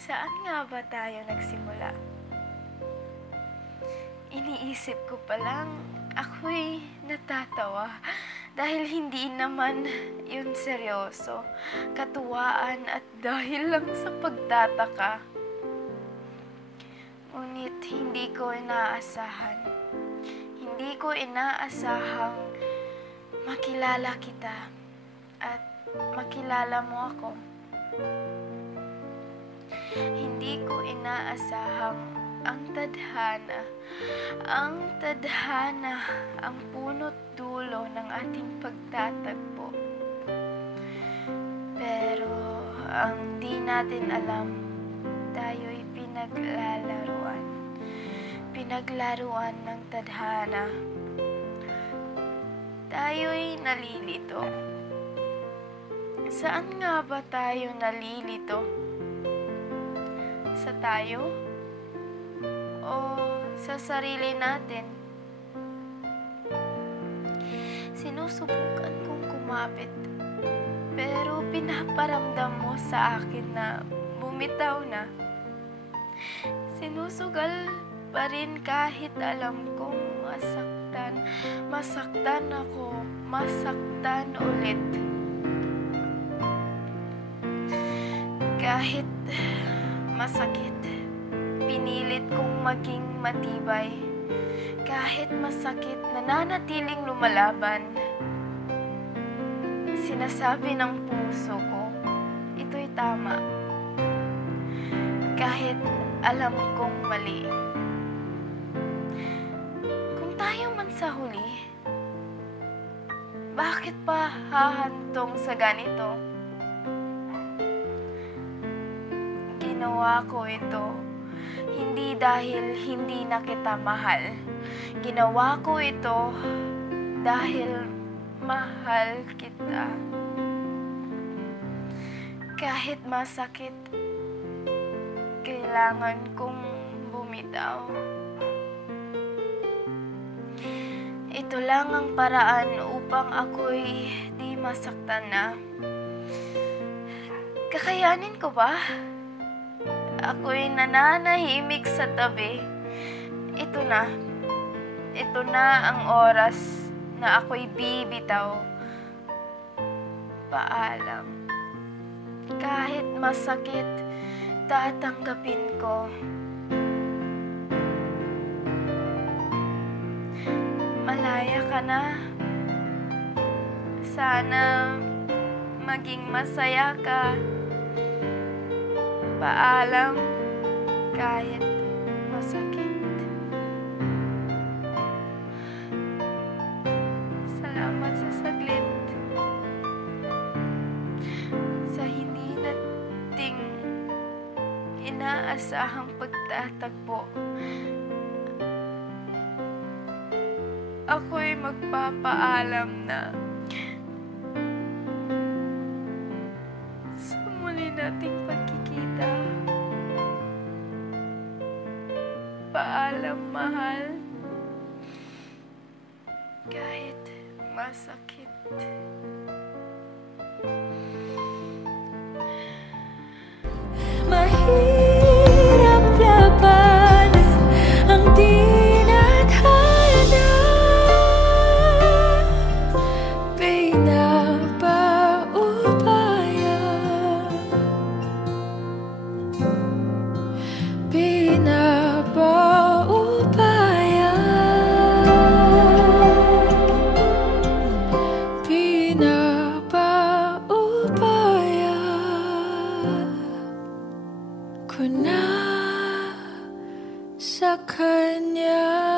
Saan nga ba tayo nagsimula? Iniisip ko pa lang, ako'y natatawa dahil hindi naman yun seryoso, katuwaan at dahil lang sa pagtataka. Ngunit hindi ko inaasahang makilala kita at makilala mo ako. Hindi ko inaasahang ang tadhana, ang punot dulo ng ating pagtatagpo. Pero ang di natin alam, tayo'y pinaglaruan ng tadhana. Tayo'y nalilito. Saan nga ba tayo nalilito? Sa tayo? O sa sarili natin? Sinusubukan kong kumapit, pero pinaparamdam mo sa akin na bumitaw na. Sinusugal pa rin kahit alam kong masaktan ako, masaktan ulit. Kahit masakit, pinilit kong maging matibay. Kahit masakit, nananatiling lumalaban. Sinasabi ng puso ko, ito'y tama. Kahit alam kong mali. Kung tayo man sa huli, bakit pa hahantong sa ganito? Ginawa ko ito hindi dahil hindi na kita mahal. Ginawa ko ito dahil mahal kita. Kahit masakit, kailangan kong bumitaw. Ito lang ang paraan upang ako'y di masaktan na. Kakayanin ko ba? Ako'y nananahimik sa tabi. Ito na ang oras na ako'y bibitaw. Paalam. Kahit masakit, tatanggapin ko. Malaya ka na. Sana maging masaya ka. Paalam, kahit masakit. Salamat sa saglit. Sa hindi nating inaasahang pagtatagpo. Ako'y magpapaalam na sa muli nating pagkikita. Paalam, mahal. Kahit masakit. Mahirap labanan ang tinadhana. Pinapaubaya. Pinapaubaya. Pinapaubaya ko na sa kanya.